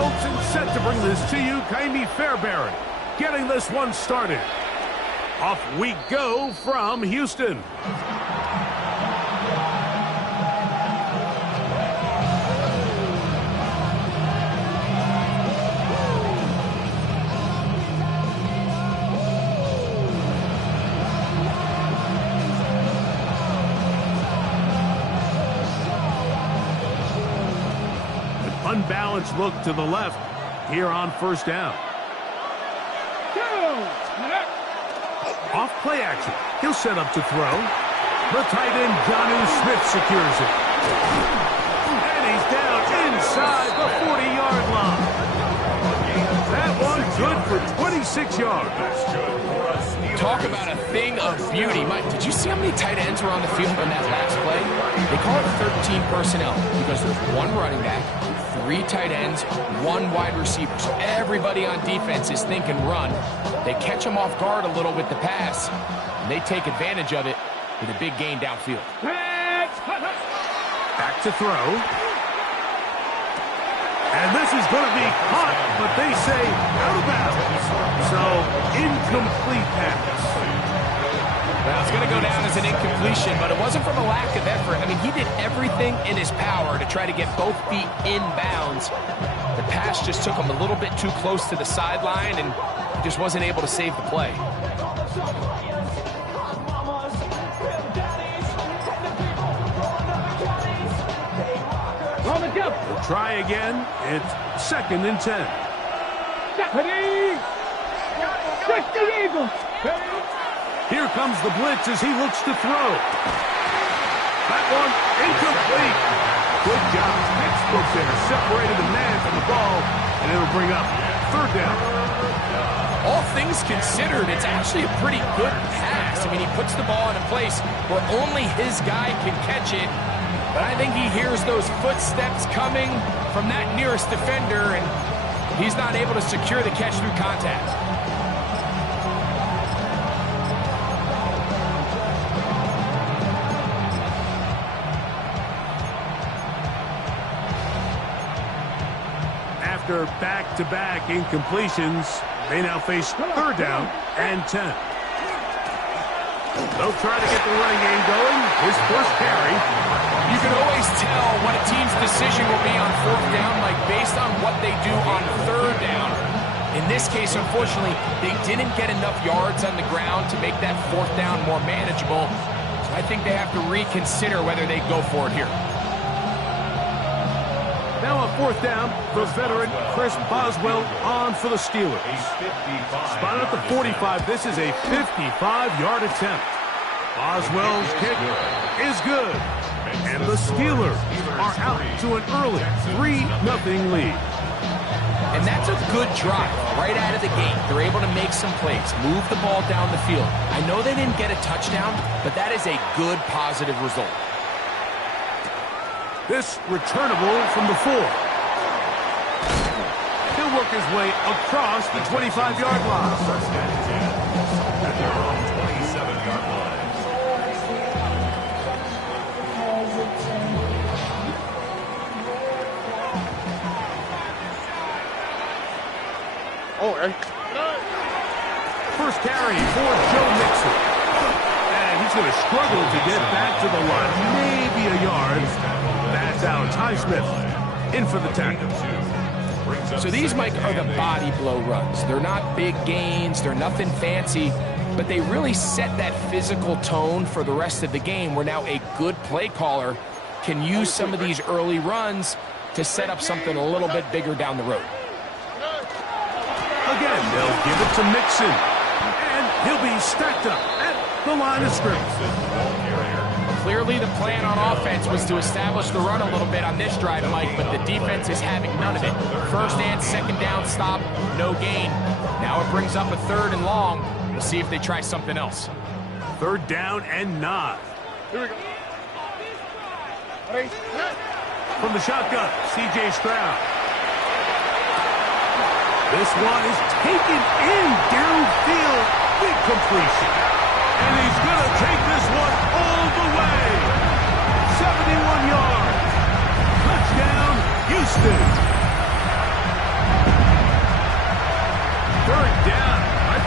folks, and set to bring this to you, Kaimi Fairbairn, getting this one started. Off we go from Houston. Unbalanced look to the left here on first down. Off play action. He'll set up to throw. The tight end, Jonnu Smith, secures it. And he's down inside the 40-yard line. That one good for 26 yards. Talk about a thing of beauty. Mike, did you see how many tight ends were on the field on that last play? They call it 13 personnel because there's one running back, 3 tight ends, 1 wide receiver. So everybody on defense is thinking run. They catch them off guard a little with the pass, and they take advantage of it with a big gain downfield. Back to throw. And this is going to be caught, but they say out of bounds. So, incomplete pass. Well, it's going to go down as an incompletion, but it wasn't from a lack of effort. I mean, he did everything in his power to try to get both feet in bounds. The pass just took him a little bit too close to the sideline, and he just wasn't able to save the play. We'll try again. It's 2nd and 10. Here comes the blitz as he looks to throw. That one incomplete. Good job, textbook there. Separated the man from the ball, and it'll bring up 3rd down. All things considered, it's actually a pretty good pass. I mean, he puts the ball in a place where only his guy can catch it. But I think he hears those footsteps coming from that nearest defender, and he's not able to secure the catch through contact. After back-to-back incompletions, they now face 3rd down and 10. They'll try to get the running game going. His first carry. You can always tell what a team's decision will be on 4th down, like based on what they do on 3rd down. In this case, unfortunately, they didn't get enough yards on the ground to make that 4th down more manageable. So I think they have to reconsider whether they go for it here. Now on 4th down, the veteran Chris Boswell on for the Steelers. Spotted at the 45. This is a 55-yard attempt. Boswell's kick is good. And the Steelers are out to an early 3-0 lead. And that's a good drive right out of the gate. They're able to make some plays, move the ball down the field. I know they didn't get a touchdown, but that is a good positive result. This returnable from the 4. He'll work his way across the 25-yard line. At their own 27-yard line. First carry for Joe Mixon. And he's going to struggle to get back to the line. Maybe a yard. That's Alex Highsmith in for the tackle. So these, Mike, are the body blow runs. They're not big gains. They're nothing fancy. But they really set that physical tone for the rest of the game where now a good play caller can use some of these early runs to set up something a little bit bigger down the road. Again, they'll give it to Mixon. And he'll be stacked up at the line of scrimmage. Clearly the plan on offense was to establish the run a little bit on this drive, Mike, but the defense is having none of it. 1st and 2nd down stop, no gain. Now it brings up a 3rd and long. We'll see if they try something else. 3rd down and 9. Here we go. From the shotgun, C.J. Stroud. This one is taken in downfield. Big completion. And he's going to take this one all the way. 71 yards. Touchdown, Houston.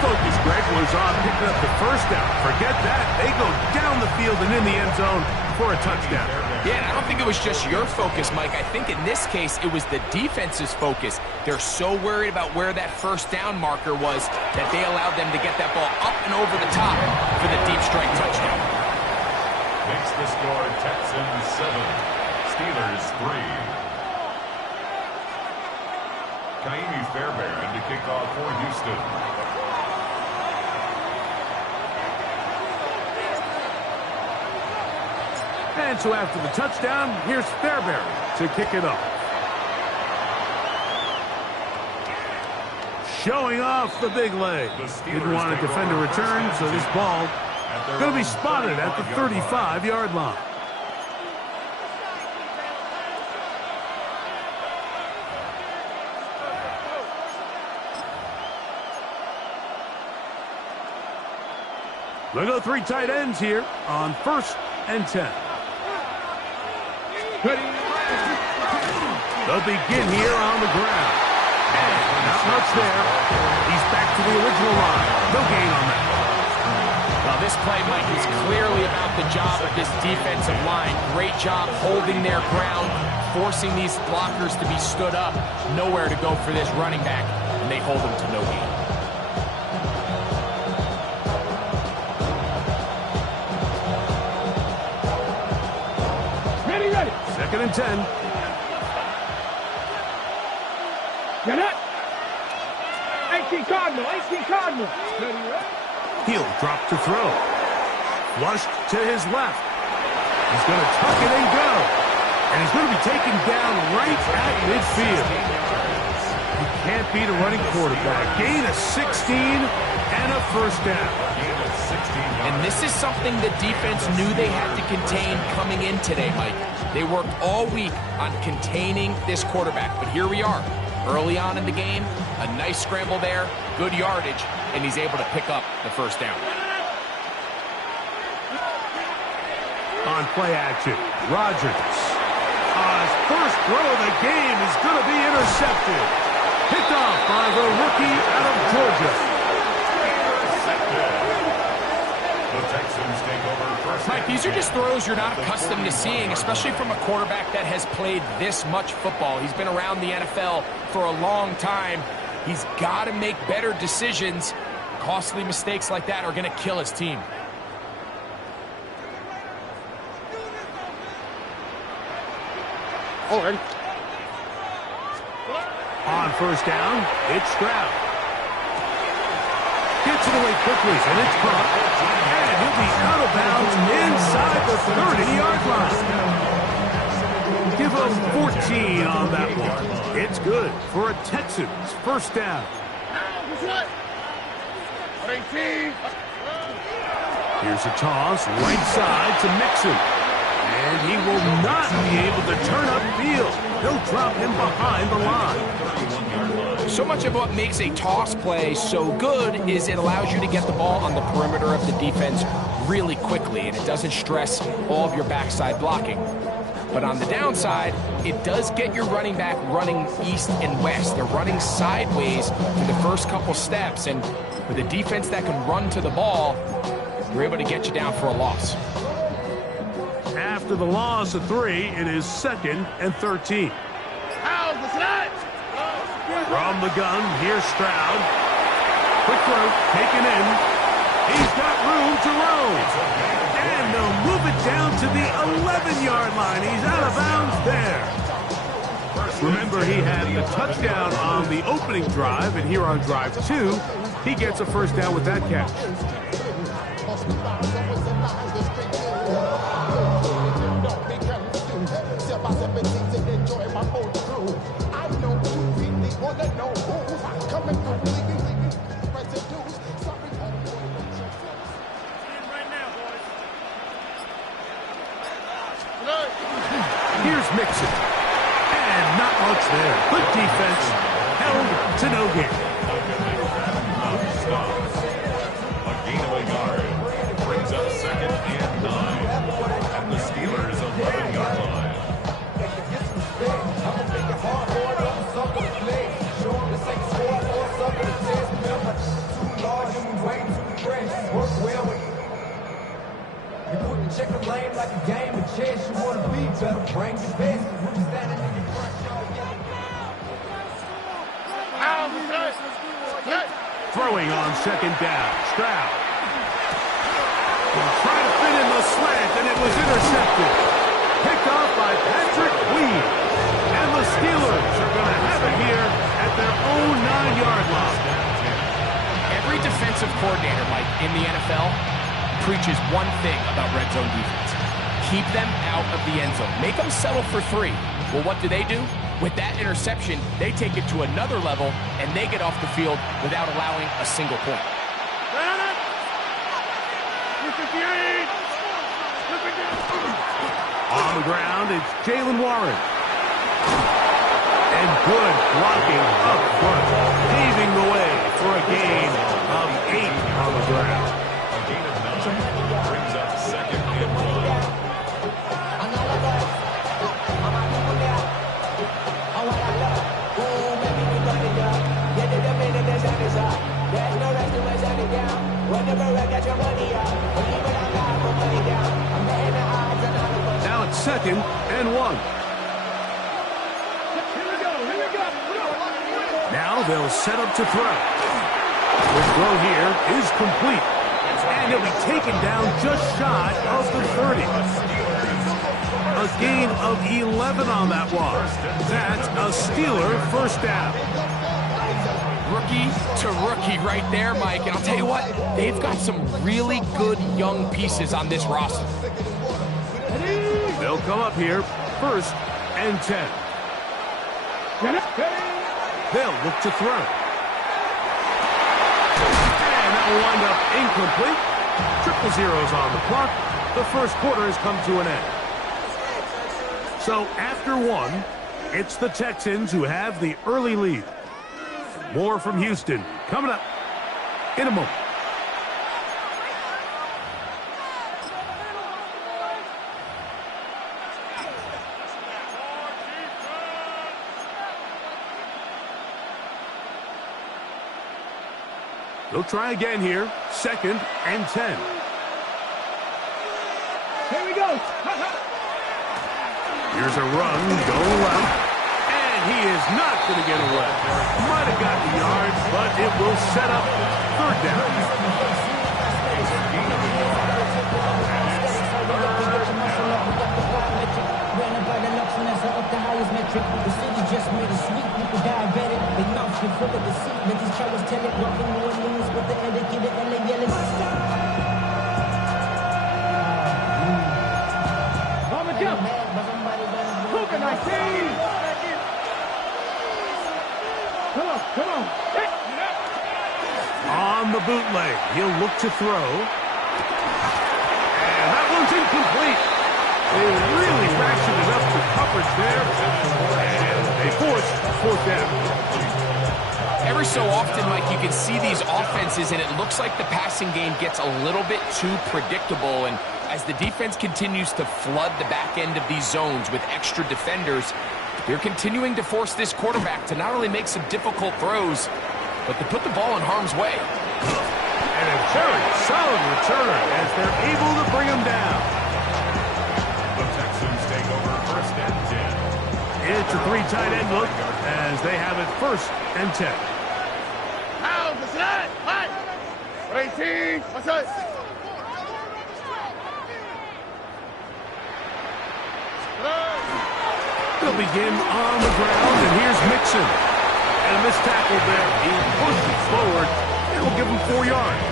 focus, Greg, was on picking up the first down. Forget that. They go down the field and in the end zone for a touchdown. Yeah, and I don't think it was just your focus, Mike. I think in this case, it was the defense's focus. They're so worried about where that first down marker was that they allowed them to get that ball up and over the top for the deep strike touchdown. Makes the score Texans 7, Steelers 3. Kaimi Fairbairn to kick off for Houston. And so after the touchdown, here's Fairbairn to kick it off. Showing off the big leg. Didn't want a defender return, so this ball going to be spotted at the 35-yard line. They'll go 3 tight ends here on 1st and 10. They'll begin here on the ground. And not much there. He's back to the original line. No gain on that. Well, this play, Mike, is clearly about the job of this defensive line. Great job holding their ground, forcing these blockers to be stood up. Nowhere to go for this running back, and they hold him to no gain. Ready. 2nd and 10. Get it. 18 Cardinal. He'll drop to throw. Flushed to his left. He's going to tuck it and go. And he's going to be taken down right at midfield. You can't beat a running quarterback. Gain of 16 and a first down. And this is something the defense knew they had to contain coming in today, Mike. They worked all week on containing this quarterback. But here we are. Early on in the game, a nice scramble there, good yardage, and he's able to pick up the first down. On play action, Rodgers. His first throw of the game is going to be intercepted. Picked off by the rookie out of Georgia. The Texans take over first. Mike, these are just throws you're not accustomed to seeing, especially from a quarterback that has played this much football. He's been around the NFL for a long time. He's got to make better decisions. Costly mistakes like that are going to kill his team. Already. On first down, it's Stroud. Gets it away quickly, and it's caught. And he'll be out of bounds inside the 30-yard line. Give him 14 on that one. It's good for a Texans first down. Here's a toss, right side to Mixon. And he will not be able to turn upfield. They'll drop him behind the line. So much of what makes a toss play so good is it allows you to get the ball on the perimeter of the defense really quickly, and it doesn't stress all of your backside blocking. But on the downside, it does get your running back running east and west. They're running sideways for the first couple steps, and with a defense that can run to the ball, we're able to get you down for a loss. After the loss of 3, it is 2nd and 13. From the gun, here's Stroud. Quick throw, taken in. He's got room to roam. And they'll move it down to the 11-yard line. He's out of bounds there. Remember, he had the touchdown on the opening drive, and here on drive 2, he gets a first down with that catch. Here's Mixon. And not much there. Good defense. Held to no gain. A gain of a yard brings up 2nd and 9 at the Steelers' 11-yard line. Check the lane like a game of chess. You want to be better, bring your best. We'll be standing in your front yard. Throwing on second down. Stroud. Trying to fit in the slant, and it was intercepted. Picked off by Patrick Weed. And the Steelers are going to have it here at their own 9-yard line. Every defensive coordinator, Mike, in the NFL preaches one thing about red zone defense. Keep them out of the end zone. Make them settle for 3. Well, what do? With that interception, they take it to another level, and they get off the field without allowing a single point. On the ground, it's Jalen Warren. And good blocking up front, paving the way for a gain of 8 on the ground. A gain of 9 brings up second and 1. Now it's second and 1. Now they'll set up to throw. The throw here is complete. And he'll be taken down just shy of the 30. A gain of 11 on that one. That's a Steeler first down. Rookie to rookie right there, Mike. And I'll tell you what, they've got some really good young pieces on this roster. They'll come up here, first and 10. They'll look to throw. And that will wind up incomplete. 0-0 on the clock. The first quarter has come to an end. So after 1, it's the Texans who have the early lead. More from Houston coming up in a moment. They'll try again here. Second and 10. Here we go. Here's a run going left. And he is not going to get away. Might have gotten the yards, but it will set up third down. The city just made a sweet people diabetic. They mouths get full of deceit. Let these cowards tell it. Walking New Orleans with the etiquette and they yelling. Mama jump. Hook and I see. Come on. Hey. On the bootleg, he'll look to throw. And that one's incomplete. They really fractured it up to coverage there. And they forced fourth down. Every so often, Mike, you can see these offenses, and it looks like the passing game gets a little bit too predictable. And as the defense continues to flood the back end of these zones with extra defenders, they're continuing to force this quarterback to not only make some difficult throws, but to put the ball in harm's way. And a very solid return as they're able to bring him down. The Texans take over first and 10. It's a 3 tight end look as they have it first and 10. How was that? What? 18. What's that? They'll begin on the ground, and here's Mixon. And a missed tackle there. He pushes forward. It'll give him 4 yards.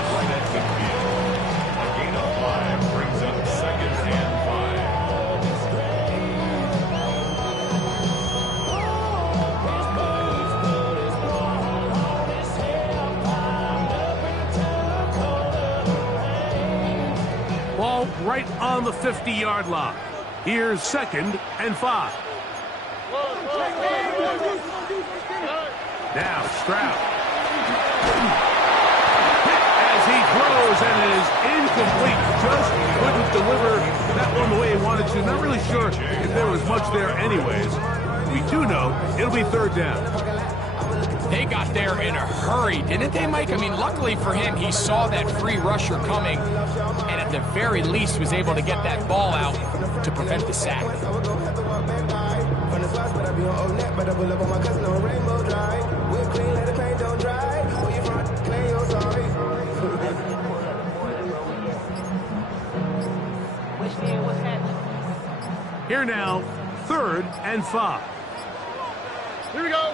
A gain of 5 brings up second and 5. Ball right on the 50-yard line. Here's second and 5. Now Stroud. As he throws, and it is incomplete. Just couldn't deliver that one the way he wanted to. Not really sure if there was much there anyways. We do know it'll be third down. They got there in a hurry, didn't they, Mike? I mean, luckily for him, he saw that free rusher coming and at the very least was able to get that ball out to prevent the sack. Here now, 3rd and 5. Here we go.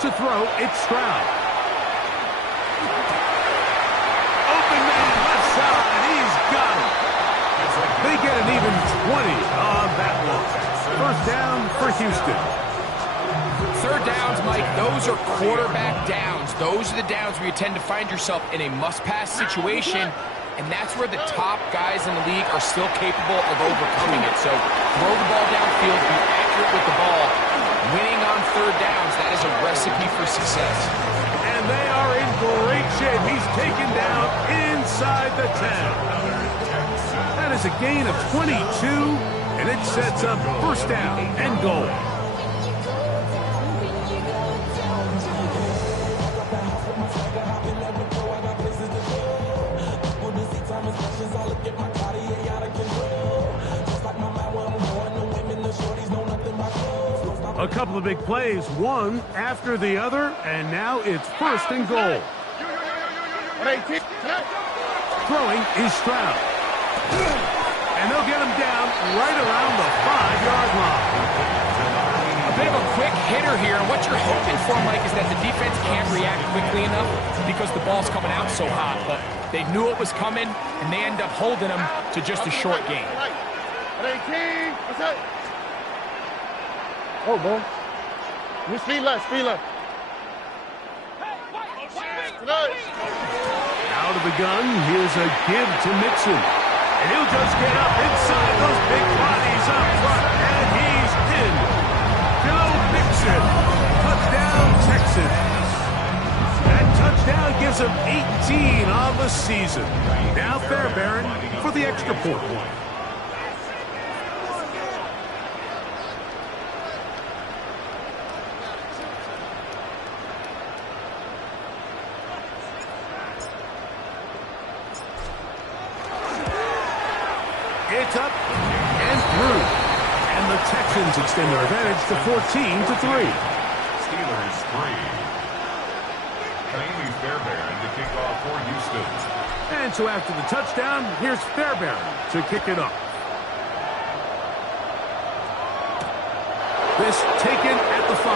To throw, it's Stroud. Open man, left side, he's got it. They get an even 20 on that one. 1st down for Houston. 3rd downs, Mike, those are quarterback downs. Those are the downs where you tend to find yourself in a must-pass situation, and that's where the top guys in the league are still capable of overcoming it. So throw the ball downfield, be accurate with the ball. Winning on 3rd downs, that is a recipe for success. And they are in great shape. He's taken down inside the 10. That is a gain of 22, and it sets up 1st down and goal. A couple of big plays, one after the other, and now it's 1st and goal. Throwing is Stroud. And they'll get him down right around the 5-yard line. A bit of a quick hitter here, and what you're hoping for, Mike, is that the defense can't react quickly enough because the ball's coming out so hot, but they knew it was coming, and they end up holding him to just a short gain. Oh, boy. You speed left, speed left. Out of the gun, here's a give to Mixon. And he'll just get up inside those big bodies up front, and he's in. Joe Mixon, touchdown Texans. That touchdown gives him 18 on the season. Now Fairbairn for the extra point. It's up and through. And the Texans extend their advantage to 14-3. Steelers 3. Amy Fairbairn to kick off for Houston. And so after the touchdown, here's Fairbairn to kick it off. This taken at the 5.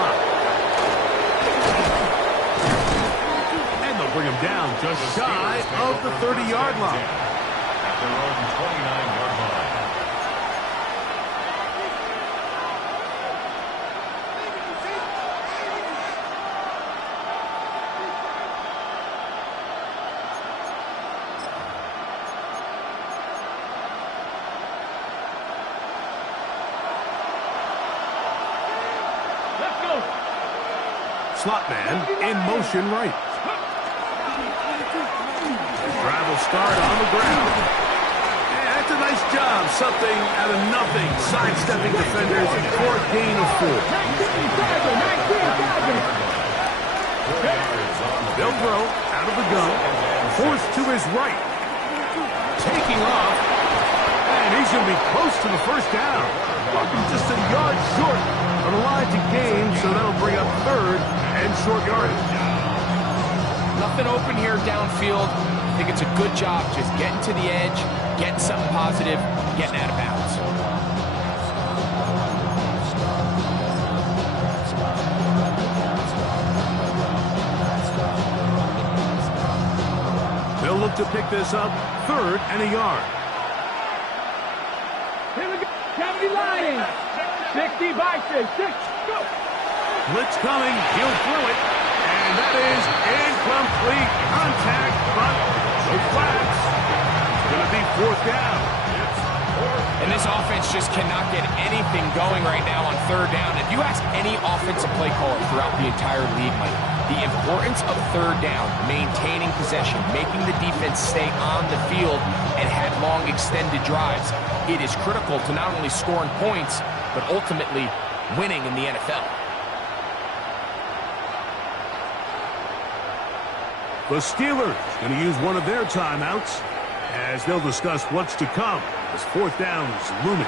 And they'll bring him down just shy of the 30-yard line. At their own 29-yard line. Slot man in motion right. Travel start on the ground. Yeah, that's a nice job. Something out of nothing. Sidestepping defenders for a gain of 4. They'll throw out of the gun. Forced to his right. Taking off. And he's going to be close to the 1st down. Just a yard short of the line to gain, so that'll bring up 3rd and short yardage. Nothing open here downfield. I think it's a good job just getting to the edge, getting something positive, getting out of bounds. They'll look to pick this up 3rd and a yard. Here we go. Cavity line. 60 by 6. Go. Blitz coming. He'll throw it. And that is incomplete contact, but the flags. It's going to be 4th down. And this offense just cannot get anything going right now on 3rd down. If you ask any offensive play caller throughout the entire league, Mike, the importance of 3rd down, maintaining possession, making the defense stay on the field and have long extended drives, it is critical to not only scoring points, but ultimately winning in the NFL. The Steelers going to use one of their timeouts as they'll discuss what's to come as fourth down is looming.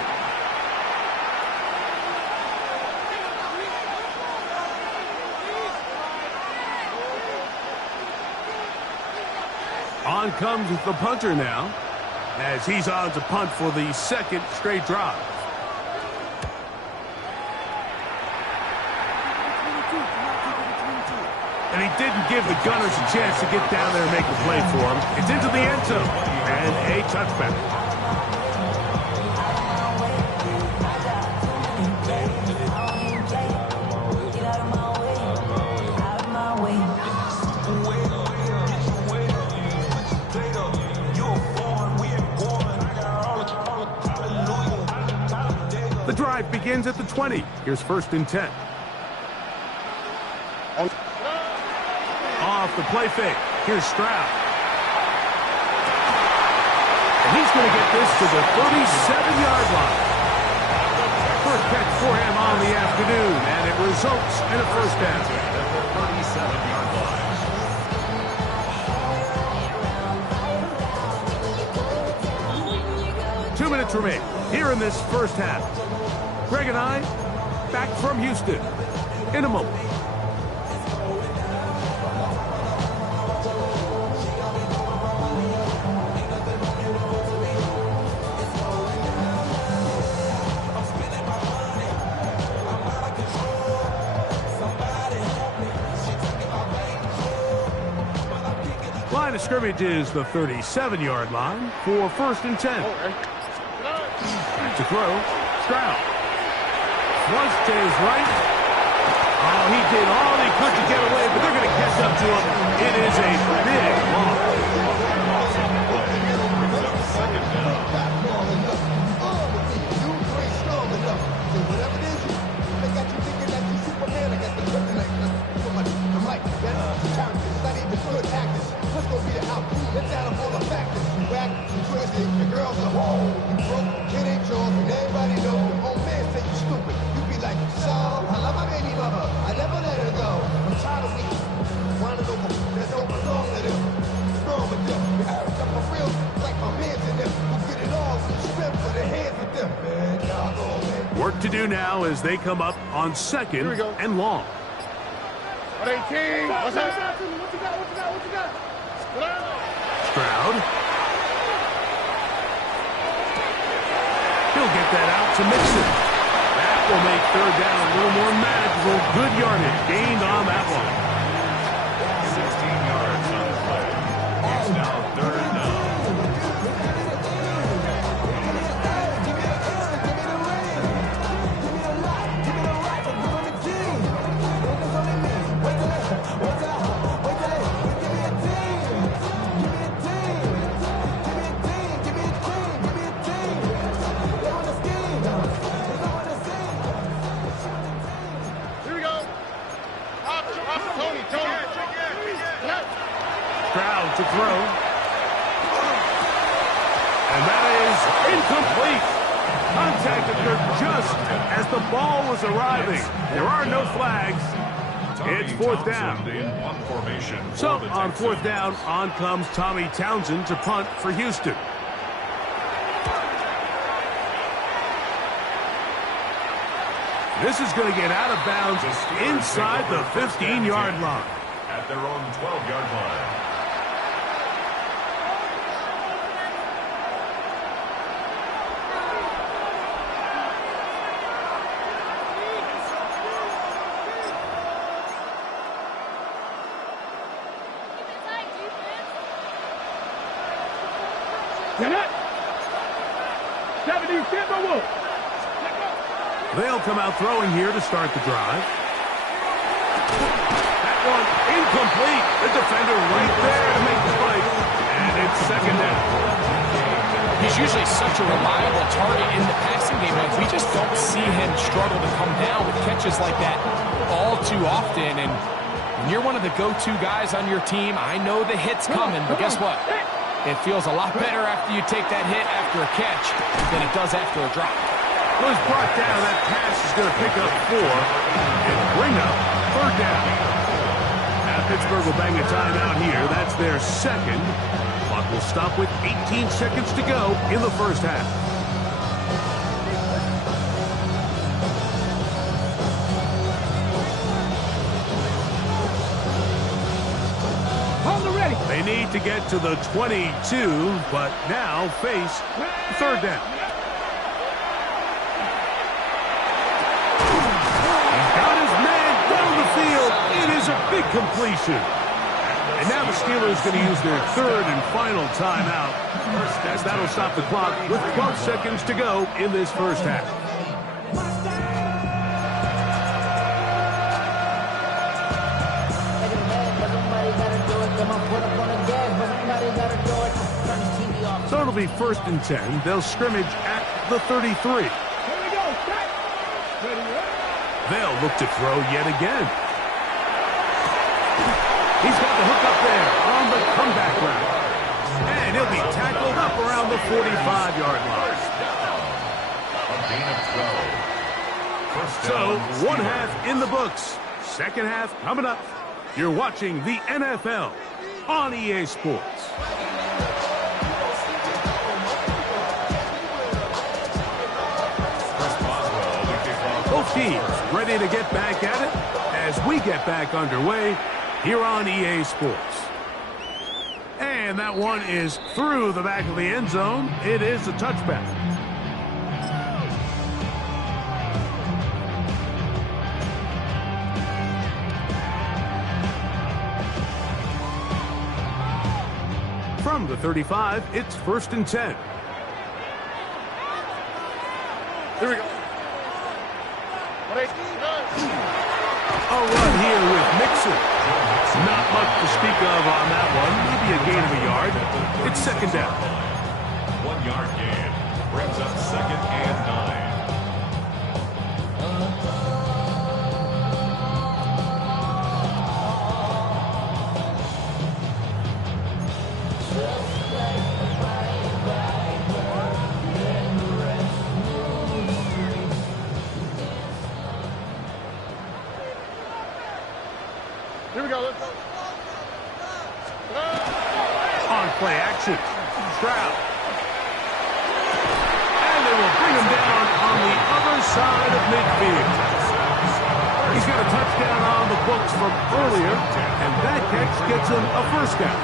On comes the punter now as he's on to punt for the second straight drive. And he didn't give the Gunners a chance to get down there and make the play for him. It's into the end zone and a touchback. The drive begins at the 20. Here's 1st and 10. Off the play fake. Here's Stroud. And he's going to get this to the 37-yard line. First catch for him on the afternoon, and it results in a first down. 37-yard line. 2 minutes remain here in this first half. Greg and I back from Houston in a moment. Line of scrimmage is the 37-yard line for 1st and 10. Back to throw. Stroud. Once to his right. Oh, he did all he could to get away, but they're going to catch up to him. It is a big loss. Work to do now as they come up on 2nd and long. 18. What's up? Stroud. He'll get that out to Mixon. That will make 3rd down a little more manageable. Good yardage gained on that one. 16 yards on the play. It's now 3rd down. Stroud to throw. And that is incomplete. Contact occurred just as the ball was arriving. There are no flags. It's 4th down. So on 4th down, on comes Tommy Townsend to punt for Houston. This is going to get out of bounds inside the 15-yard line. At their own 12-yard line. They'll come out throwing here to start the drive. That one incomplete. The defender right there to make the play. And it's 2nd down. He's usually such a reliable target in the passing game, but we just don't see him struggle to come down with catches like that all too often. And when you're one of the go-to guys on your team, I know the hit's coming, but guess what? It feels a lot better after you take that hit after a catch than it does after a drop. Was brought down. That pass is going to pick up 4 and bring up 3rd down. Now Pittsburgh will bang a timeout here. That's their second. Clock will stop with 18 seconds to go in the first half. They need to get to the 22, but now face third down. He's got his man down the field. It is a big completion. And now the Steelers going to use their third and final timeout, as that'll stop the clock with 12 seconds to go in this first half. So it'll be 1st and 10. They'll scrimmage at the 33. They'll look to throw yet again. He's got the hook up there on the comeback route. And he'll be tackled up around the 45-yard line. So, one half in the books. Second half coming up. You're watching the NFL on EA Sports. Both teams ready to get back at it as we get back underway here on EA Sports. And that one is through the back of the end zone. It is a touchback. From the 35, it's 1st and 10. Here we go. A run here with Mixon. Not much to speak of on that one. Maybe a gain of a yard. It's 2nd down. 1 yard gain brings up 2nd and 9. Here we go. Let's go. On play action. Stroud. And they will bring him down on the other side of midfield. He's got a touchdown on the books from earlier, and that catch gets him a 1st down.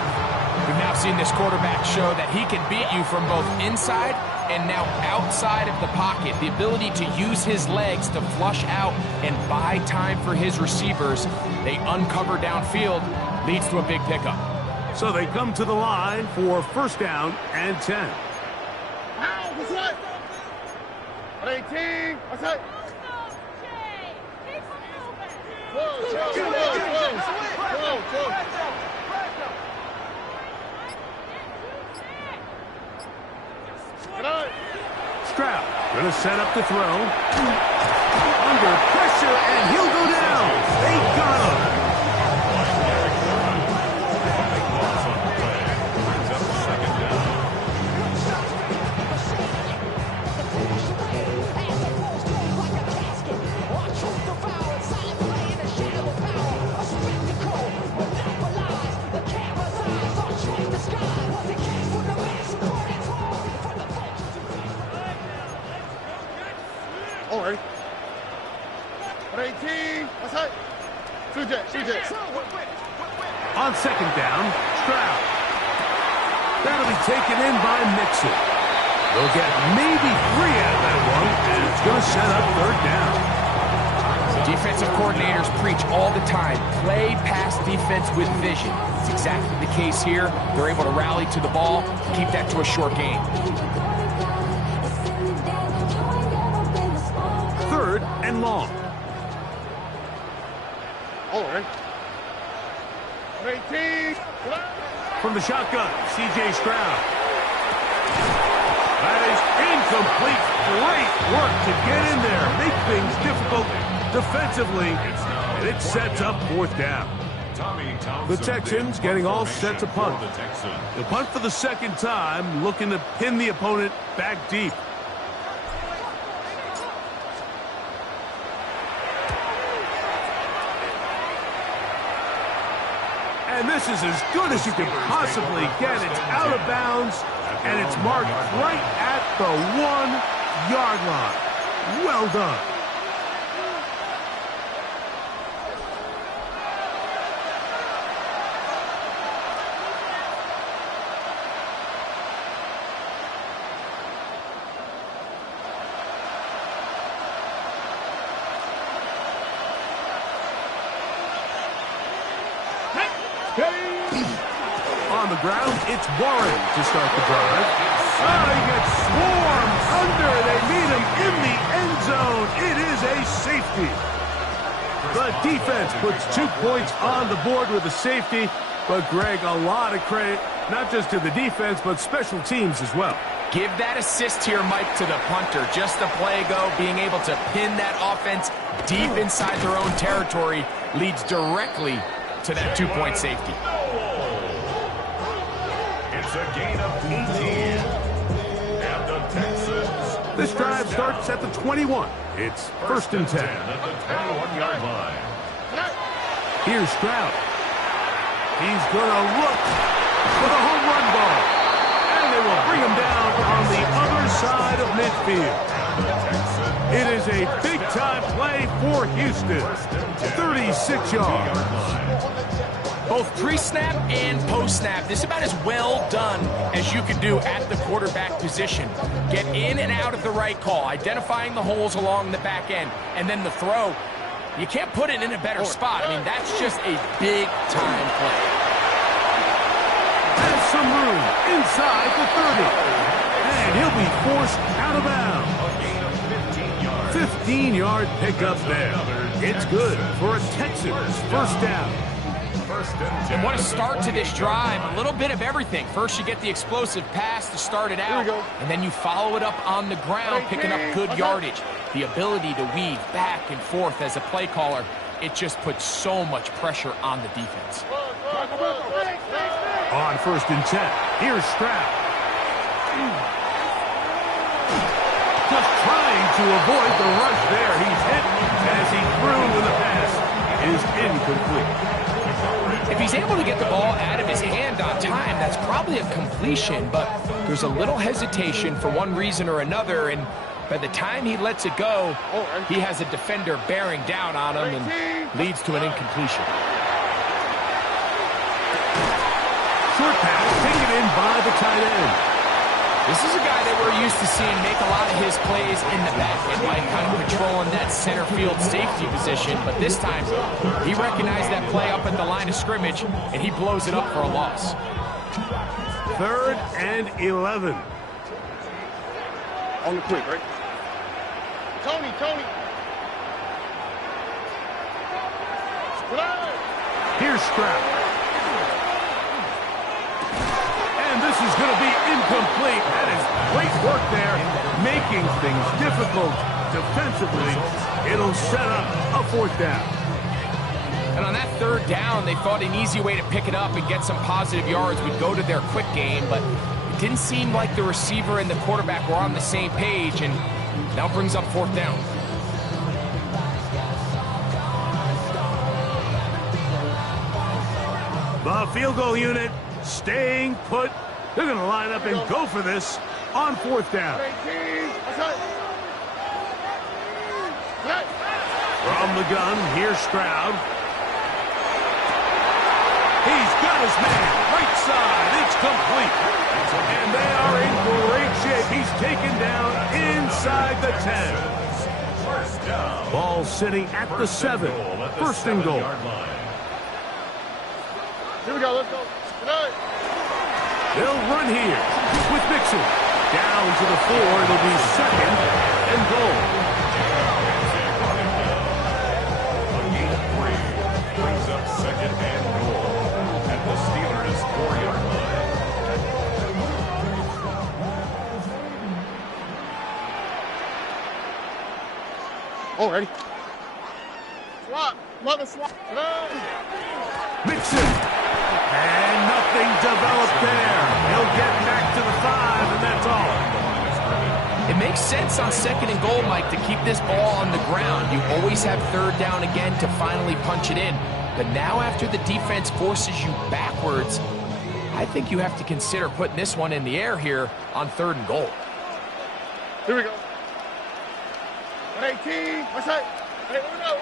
We've now seen this quarterback show that he can beat you from both inside and now outside of the pocket. The ability to use his legs to flush out and buy time for his receivers. They uncover downfield, leads to a big pickup. So they come to the line for 1st down and 10. Ow, what's that? 18. What's that? Stroud going to set up the throw. Under pressure, and he'll go down. They got him. All right. 18. What's that? CJ. On 2nd down, Stroud. That'll be taken in by Mixon. They'll get maybe 3 out of that one, and it's going to set up 3rd down. Defensive coordinators preach all the time, play pass defense with vision. It's exactly the case here. They're able to rally to the ball, keep that to a short game. 3rd and long. All right. 18. From the shotgun, C.J. Stroud. That is incomplete. Great work to get in there. Make things difficult defensively, and it sets up 4th down. The Texans getting all set to punt. They'll punt for the 2nd time, looking to pin the opponent back deep. And this This is as good as you can possibly get. It's out of bounds, and it's marked right at the 1-yard line. Well done. On the ground, it's Warren to start the drive. Oh, he gets swarmed under. They meet him in the end zone. It is a safety. The defense puts 2 points on the board with a safety. But, Greg, a lot of credit, not just to the defense, but special teams as well. Give that assist here, Mike, to the punter. Just a play ago, being able to pin that offense deep inside their own territory leads directly to that 2-point safety. It's a gain of 18. And the Texans. This drive starts at the 21. It's first and 10. At the 21-yard line. Here's Stroud. He's going to look for the home run ball. And they will bring him down on the other side of midfield. It is a big-time play for Houston. 36 yards. Both pre-snap and post-snap, this is about as well done as you can do at the quarterback position. Get in and out of the right call, identifying the holes along the back end, and then the throw. You can't put it in a better spot. I mean, that's just a big-time play. Has some room inside the 30. And he'll be forced out of bounds. 15-yard pickup there. It's good for a Texans first down. And what a start to this drive. A little bit of everything. First, you get the explosive pass to start it out, and then you follow it up on the ground, picking up good yardage. The ability to weave back and forth as a play caller, it just puts so much pressure on the defense. On first and 10, here's Stroud. Just trying to avoid the rush there. He's hit as he threw when the pass is incomplete. If he's able to get the ball out of his hand on time, that's probably a completion, but there's a little hesitation for one reason or another, and by the time he lets it go, he has a defender bearing down on him and leads to an incompletion. Short pass taken in by the tight end. This is a guy that we're used to seeing make a lot of his plays in the back end, like kind of patrolling that center field safety position, but this time he recognized that play up at the line of scrimmage, and he blows it up for a loss. 3rd and 11. On the quick, right? Tony. Here's Stroud. And this is going to be incomplete. That is great work there, making things difficult defensively. It'll set up a 4th down. And on that 3rd down, they thought an easy way to pick it up and get some positive yards would go to their quick game, but it didn't seem like the receiver and the quarterback were on the same page, and now brings up 4th down. The field goal unit staying put. They're going to line up and go for this on 4th down. From the gun, here's Stroud. He's got his man right side. It's complete. And they are in great shape. He's taken down inside the 10. Ball sitting at the 7. 1st and goal. Here we go, let's go. They'll run here with Mixon. Down to the 4. It'll be 2nd and goal. Brings up 2nd and goal at the Steelers' 4-yard line. Oh, ready? Swap. Mother swap. Mixon. And nothing developed there. He'll get back to the 5, and that's all. It makes sense on 2nd and goal, Mike, to keep this ball on the ground. You always have 3rd down again to finally punch it in. But now after the defense forces you backwards, I think you have to consider putting this one in the air here on 3rd and goal. Here we go. 118. What's that? Hey, uno.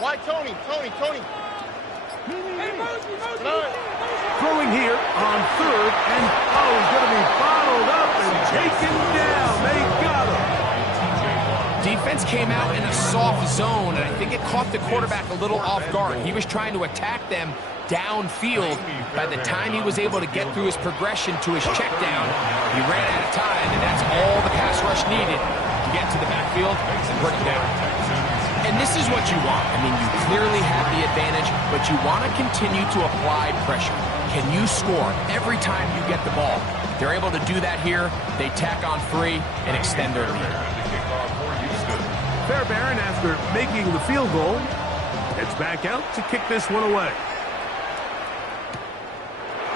Why Tony? Throwing here on 3rd, and he's going to be bottled up and taken down. They got him. Defense came out in a soft zone, and I think it caught the quarterback a little off guard. He was trying to attack them downfield. By the time he was able to get through his progression to his check down, he ran out of time, and that's all the pass rush needed to get to the backfield and bring him down. And this is what you want. I mean, you clearly have the advantage, but you want to continue to apply pressure. Can you score every time you get the ball? They're able to do that here. They tack on 3 and extend their lead. Fairbairn, after making the field goal, heads back out to kick this one away.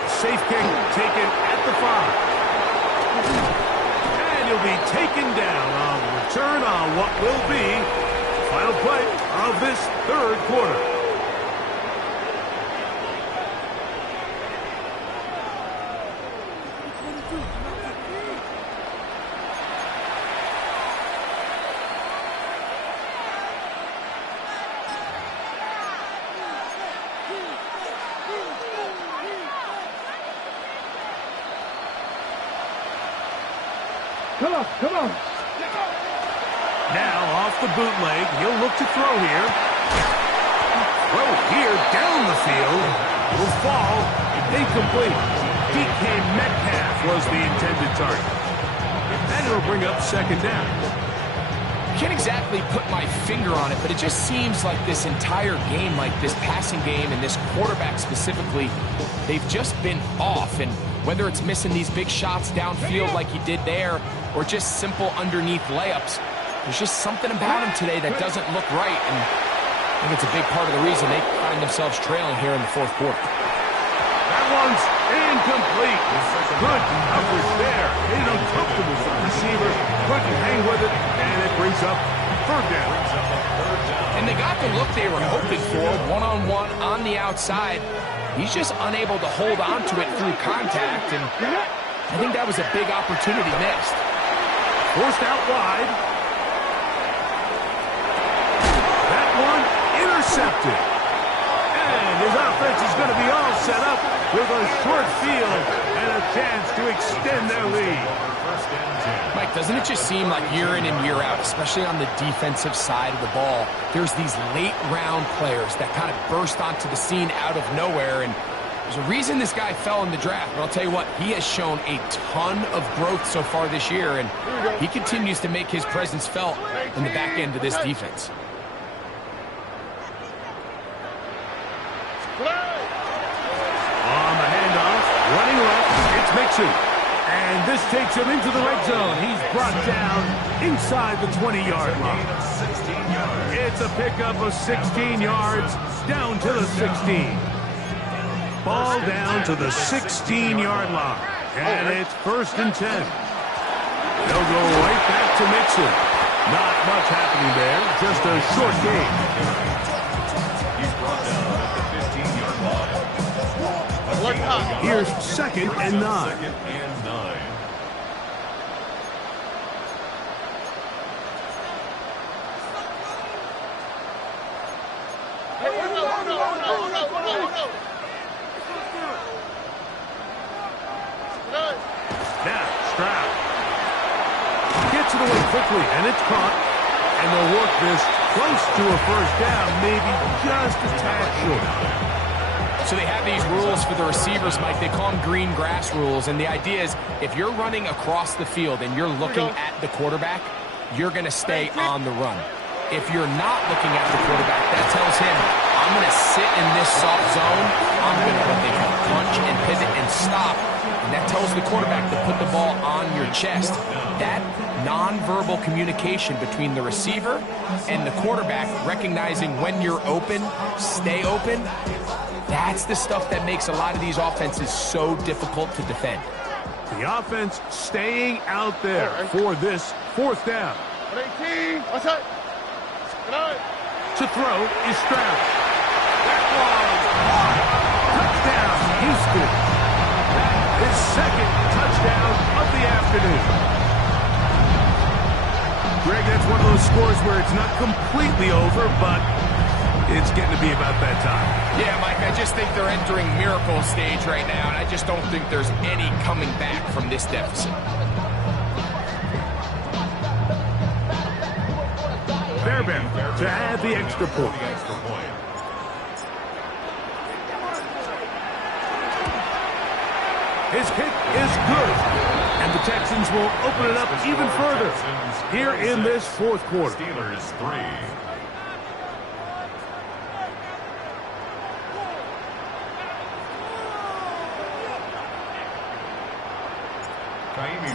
Safe kick taken at the 5. And he'll be taken down on the return on what will be the final play of this 3rd quarter. Come on. Now off the bootleg, he'll look to throw here. Throw here down the field. Will fall. Incomplete. DK Metcalf was the intended target. And it'll bring up 2nd down. I can't exactly put my finger on it, but it just seems like this entire game, like this passing game and this quarterback specifically, they've just been off. And whether it's missing these big shots downfield like he did there, or just simple underneath layups, there's just something about him today that doesn't look right. And I think it's a big part of the reason they find themselves trailing here in the 4th quarter. That one's incomplete. Good coverage there. Made it uncomfortable for the receiver. Couldn't hang with it, and it brings up 3rd down. And they got the look they were hoping for, one-on-one on the outside. He's just unable to hold on to it through contact, and I think that was a big opportunity missed. Forced out wide. That one intercepted. And his offense is going to be all set up with a short field and a chance to extend their lead. Mike, doesn't it just seem like year in and year out, especially on the defensive side of the ball, there's these late-round players that kind of burst onto the scene out of nowhere, and there's a reason this guy fell in the draft, but I'll tell you what, he has shown a ton of growth so far this year, and he continues to make his presence felt in the back end of this defense. On the handoff, running left, it's Mixon. And this takes him into the red zone. He's brought down inside the 20-yard line. It's a pickup of 16 yards down to the 16. Ball down to the 16-yard line. And it's 1st and 10. They'll go right back to Mixon. Not much happening there. Just a short game. He's brought down at the 15-yard line. Here's 2nd and 9. 2nd and 9. Now, Stroud gets it away quickly, and it's caught. And they'll work this close to a 1st down, maybe just a tad short. So they have these rules for the receivers, Mike. They call them green grass rules. And the idea is if you're running across the field and you're looking at the quarterback, you're going to stay on the run. If you're not looking at the quarterback, that tells him, I'm going to sit in this soft zone. I'm going to what they call punch and pivot and stop. And that tells the quarterback to put the ball on your chest. That nonverbal communication between the receiver and the quarterback, recognizing when you're open, stay open, that's the stuff that makes a lot of these offenses so difficult to defend. The offense staying out there for this fourth down. 18. What's up? To throw is Stroud. That was touchdown, Houston. That is second touchdown of the afternoon. Greg, that's one of those scores where it's not completely over, but it's getting to be about that time. Yeah, Mike, I just think they're entering miracle stage right now, and I just don't think there's any coming back from this deficit. Fairbairn to add the extra point. His kick is good, and the Texans will open it up even further here in this fourth quarter. Steelers 3.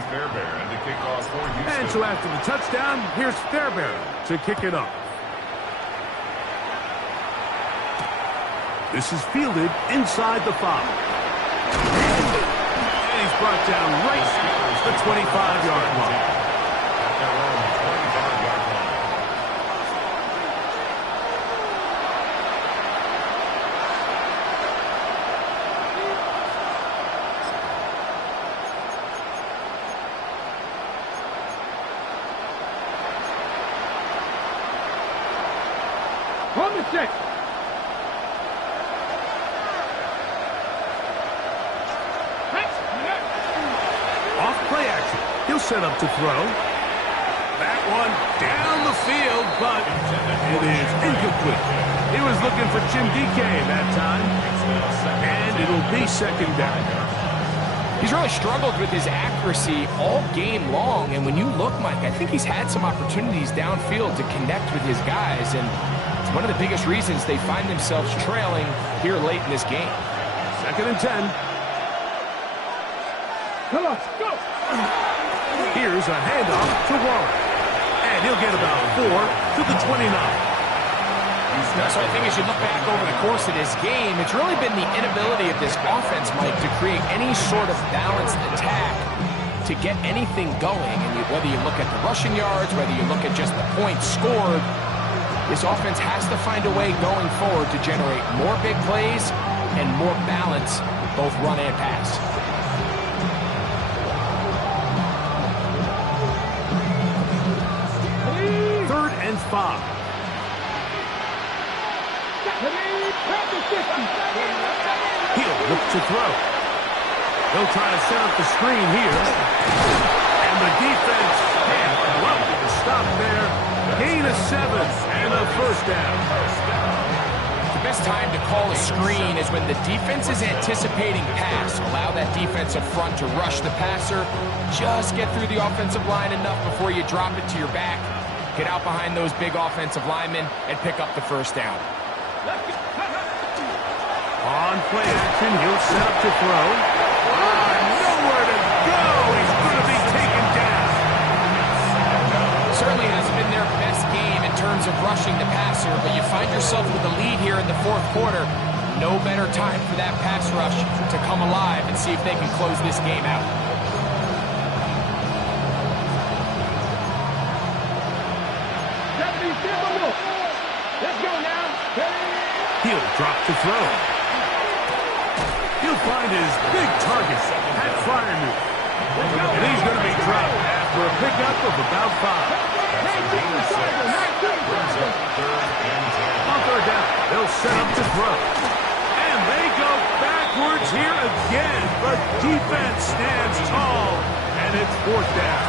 Fairbairn to kick off for Houston. And so after the touchdown, here's Fairbairn to kick it off. This is fielded inside the 5. And he's brought down right at the 25-yard line. At their own 25-yard line. From the 6. Off play action. He'll set up to throw. That one down the field, but it is incomplete. He was looking for Jim DK that time, and it'll be second down. He's really struggled with his accuracy all game long, and when you look, Mike, I think he's had some opportunities downfield to connect with his guys, and it's one of the biggest reasons they find themselves trailing here late in this game. Second and 10. Come on, go! Here's a handoff to Warren, and he'll get about 4 to the 29. So I think as you look back over the course of this game, it's really been the inability of this offense, Mike, to create any sort of balanced attack to get anything going. And whether you look at the rushing yards, whether you look at just the points scored, this offense has to find a way going forward to generate more big plays and more balance, both run and pass. Third and 5. He'll look to throw. They'll try to set up the screen here. And the defense can't love to stop there. Gain of 7 and a first down. The best time to call a screen is when the defense is anticipating pass. Allow that defensive front to rush the passer. Just get through the offensive line enough before you drop it to your back. Get out behind those big offensive linemen and pick up the first down. On play action, he'll set up to throw. Nowhere to go. He's going to be taken down. Certainly hasn't been their best game in terms of rushing the passer, but you find yourself with a lead here in the fourth quarter. No better time for that pass rush to come alive and see if they can close this game out. Let's go now. He'll drop to throw. He'll find his big target, Pat Fryermuth. And he's going to be dropped after a pickup of about 5. On third down, they'll set up to throw. And they go backwards here again. The defense stands tall, and it's fourth down.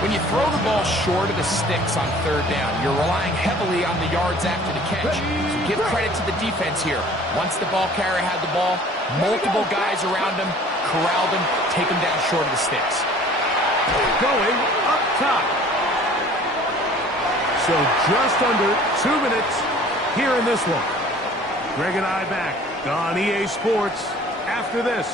When you throw the ball short of the sticks on third down, you're relying heavily on the yards after the catch. So give credit to the defense here. Once the ball carrier had the ball, multiple guys around him, corralled him, take him down short of the sticks. Going up top. So just under 2 minutes here in this one. Greg and I back on EA Sports after this.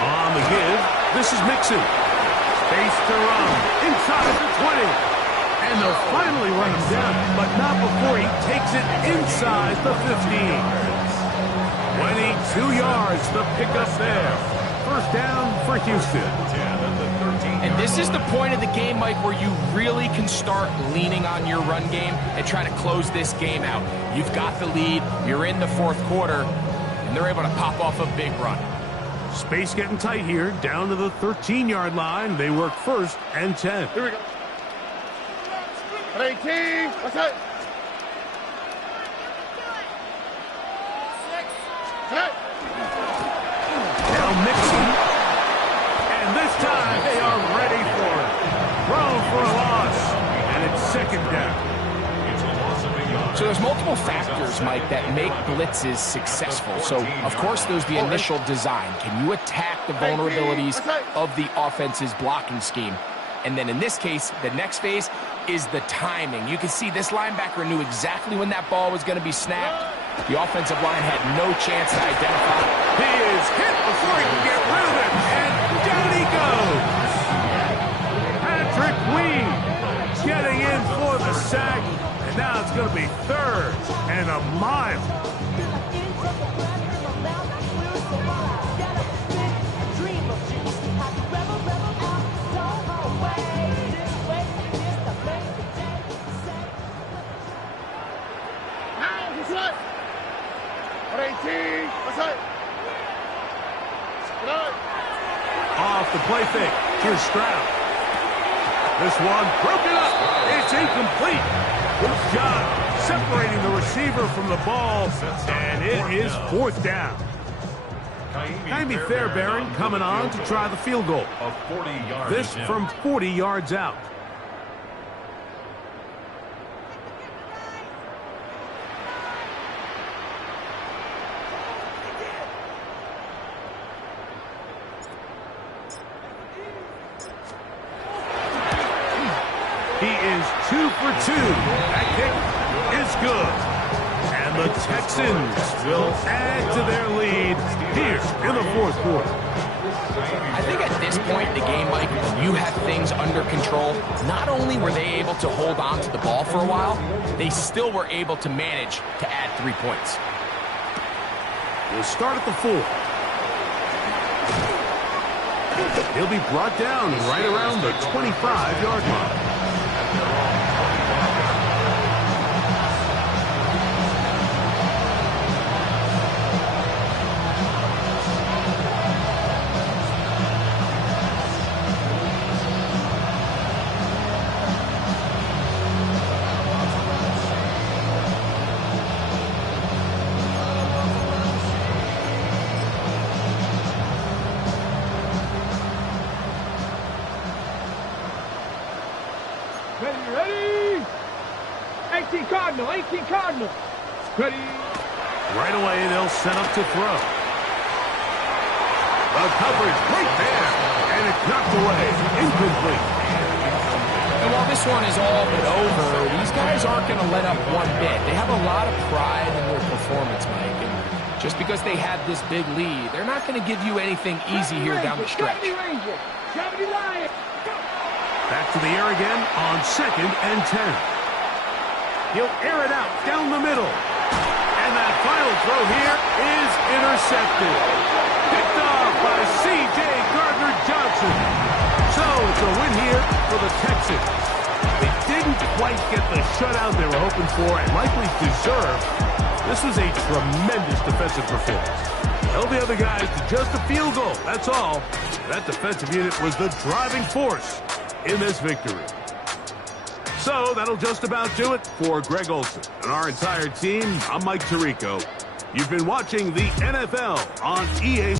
On the give, this is Mixon. Face to run, inside the 20. And they'll finally run him down, but not before he takes it inside the 15. 22 yards, the pickup there. First down for Houston. And this is the point of the game, Mike, where you really can start leaning on your run game and try to close this game out. You've got the lead, you're in the fourth quarter, and they're able to pop off a big run. Space getting tight here, down to the 13-yard line. They work first and 10. Here we go. 18. What's that? Now mixing. And this time they are ready for it. Thrown for a loss. And it's second down. So there's multiple factors, Mike, that make blitzes successful. So, of course, there's the initial design. Can you attack the vulnerabilities of the offense's blocking scheme? And then in this case, the next phase is the timing. You can see this linebacker knew exactly when that ball was going to be snapped. The offensive line had no chance to identify. He is hit before he can get rid of it. And down he goes. Patrick Weed getting in for the sack. And now it's going to be third and a mile. Off the play fake. Here's Stroud. This one broken up. It's incomplete. Good job separating the receiver from the ball. And it is fourth down. Jaime Fairbairn coming on to try the field goal. This from 40 yards out. He is 2 for 2. That kick is good. And the Texans will add to their lead here in the fourth quarter. I think at this point in the game, Mike, when you have things under control, not only were they able to hold on to the ball for a while, they still were able to manage to add 3 points. We'll start at the 4. He'll be brought down right around the 25-yard line. Ready? 18 Cardinal. Ready? Right away, they'll set up to throw. The coverage right there, and it's knocked away. Incomplete. And while this one is all but over, these guys aren't going to let up one bit. They have a lot of pride in their performance, Mike. And just because they had this big lead, they're not going to give you anything easy here down the stretch. Back to the air again on second and 10. He'll air it out down the middle. And that final throw here is intercepted. Picked off by C.J. Gardner-Johnson. So it's a win here for the Texans. They didn't quite get the shutout they were hoping for and likely deserved. This was a tremendous defensive performance. Held the other guys to just a field goal, that's all. That defensive unit was the driving force in this victory. So that'll just about do it for Greg Olsen and our entire team. I'm Mike Tirico. You've been watching the NFL on EA